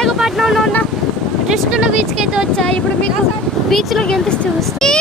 విశాఖపట్నంలో ఉన్న రిషికొండ బీచ్కి అయితే వచ్చా. ఇప్పుడు మీకు బీచ్లోకి ఎంత చూపిస్తుంది.